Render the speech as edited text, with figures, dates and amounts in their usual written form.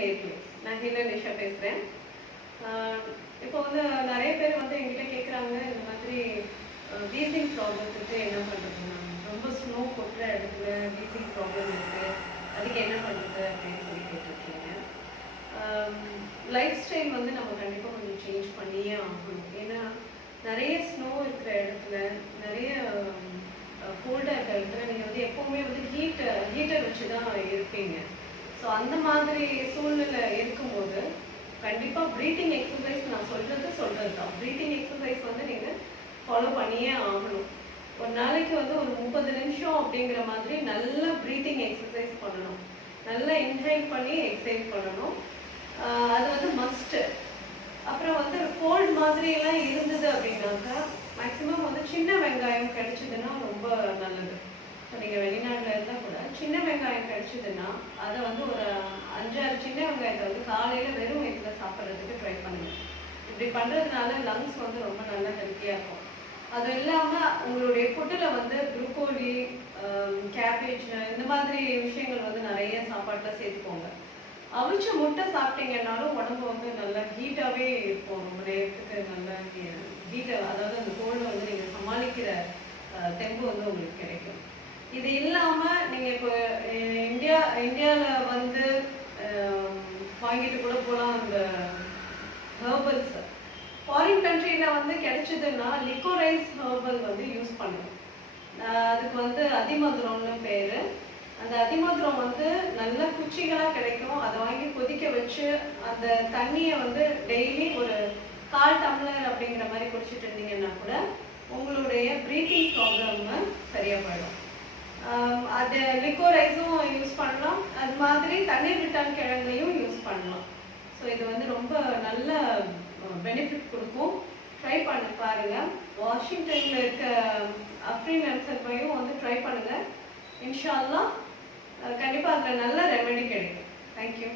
நேர்மை. நான் ஹீலர் நிஷா பேசுகிறேன். இப்போ வந்து நிறைய பேர் வந்து எங்கிட்ட கேட்குறாங்க, இந்த மாதிரி வீசிங் ப்ராப்ளத்துக்கு என்ன பண்ணுறதுன்னா, ரொம்ப ஸ்னோ கொட்டுற இடத்துல வீசிங் ப்ராப்ளம் இருக்குது, அதுக்கு என்ன பண்ணுறது அப்படின்னு சொல்லி கேட்டிருக்கீங்க. லைஃப் ஸ்டைல் வந்து நம்ம கண்டிப்பாக கொஞ்சம் சேஞ்ச் பண்ணியே ஆகணும். ஏன்னா நிறைய ஸ்னோ இருக்கிற இடத்துல, நிறைய கோல்டாக இருக்கிற இடத்துல நீங்கள் வந்து எப்போவுமே வந்து ஹீட்டர் வச்சு தான் இருப்பீங்க. ஸோ அந்த மாதிரி சூழ்நிலை இருக்கும்போது கண்டிப்பாக ப்ரீத்திங் எக்ஸசைஸ் நான் சொல்கிறது தான். ப்ரீத்திங் எக்ஸசைஸ் வந்து நீங்கள் ஃபாலோ பண்ணியே ஆகணும். ஒரு நாளைக்கு வந்து ஒரு 30 நிமிஷம் அப்படிங்கிற மாதிரி நல்ல ப்ரீத்திங் எக்ஸசைஸ் பண்ணணும். நல்லா இன்ஹேல் பண்ணி எக்ஸசைஸ் பண்ணணும். அது வந்து மஸ்ட்டு. அப்புறம் வந்து கோல்டு மாதிரியெல்லாம் இருந்தது அப்படின்னாக்கா மேக்ஸிமம் வந்து சின்ன வெங்காயம் கிடைச்சிதுன்னா ரொம்ப நல்லது. இப்போ நீங்கள் வெளிநாட்டில் இருந்தால் கூட சின்ன வெங்காயம் கிடைச்சிதுன்னா அதை வந்து ஒரு 5-6 சின்ன வெங்காயத்தை வந்து காலையில் வெறும் வயிற்றில் சாப்பிட்றதுக்கு ட்ரை பண்ணுங்கள். இப்படி பண்ணுறதுனால லங்ஸ் வந்து ரொம்ப நல்லா ஹெல்த்தியாக இருக்கும். அது இல்லாமல் உங்களுடைய ஃபுட்டில் வந்து ப்ரூக்கோலி, கேபேஜ் இந்த மாதிரி விஷயங்கள் வந்து நிறைய சாப்பாட்டில் சேர்த்துக்கோங்க. அவிச்ச முட்டை சாப்பிட்டீங்கன்னாலும் உடம்பு வந்து நல்லா ஹீட்டாகவே இருக்கும். ரொம்ப நேரத்துக்கு நல்லா ஹீட்டை, அதாவது அந்த கோல்டை வந்து நீங்கள் சமாளிக்கிற தெம்பு வந்து உங்களுக்கு கிடைக்கும். இது இல்லாமல் நீங்கள் இப்போ இந்தியாவில் வந்து வாங்கிட்டு கூட போகலாம். அந்த ஹெர்பல்ஸ் ஃபாரின் கண்ட்ரியில் வந்து கிடைச்சதுன்னா லிக்கோரைஸ் ஹெர்பல் வந்து யூஸ் பண்ணுவோம். அதுக்கு வந்து அதிமதுரம்னு பேர். அந்த அதிமதுரம் வந்து நல்ல குச்சிகளாக கிடைக்கும். அதை வாங்கி கொதிக்க வச்சு அந்த தண்ணியை வந்து டெய்லி ஒரு 1/4 டம்ளர் அப்படிங்கிற மாதிரி குடிச்சிட்டு இருந்தீங்கன்னா கூட உங்களுடைய ப்ரீத்திங் ப்ராப்ளம் சரியாக போயிடும். அது லிக்கோரைஸும் யூஸ் பண்ணலாம், அது மாதிரி தண்ணீர் விட்டான் கிழங்கையும் யூஸ் பண்ணலாம். ஸோ இது வந்து ரொம்ப நல்ல பெனிஃபிட் கொடுக்கும். ட்ரை பண்ண பாருங்கள். வாஷிங்டனில் இருக்க அப்ரீன் அன்சர்பையும் வந்து ட்ரை பண்ணுங்கள். இன்ஷா அல்லாஹ் கண்டிப்பாக அதில் நல்ல ரெமெடி கிடைக்கும். தேங்க்யூ.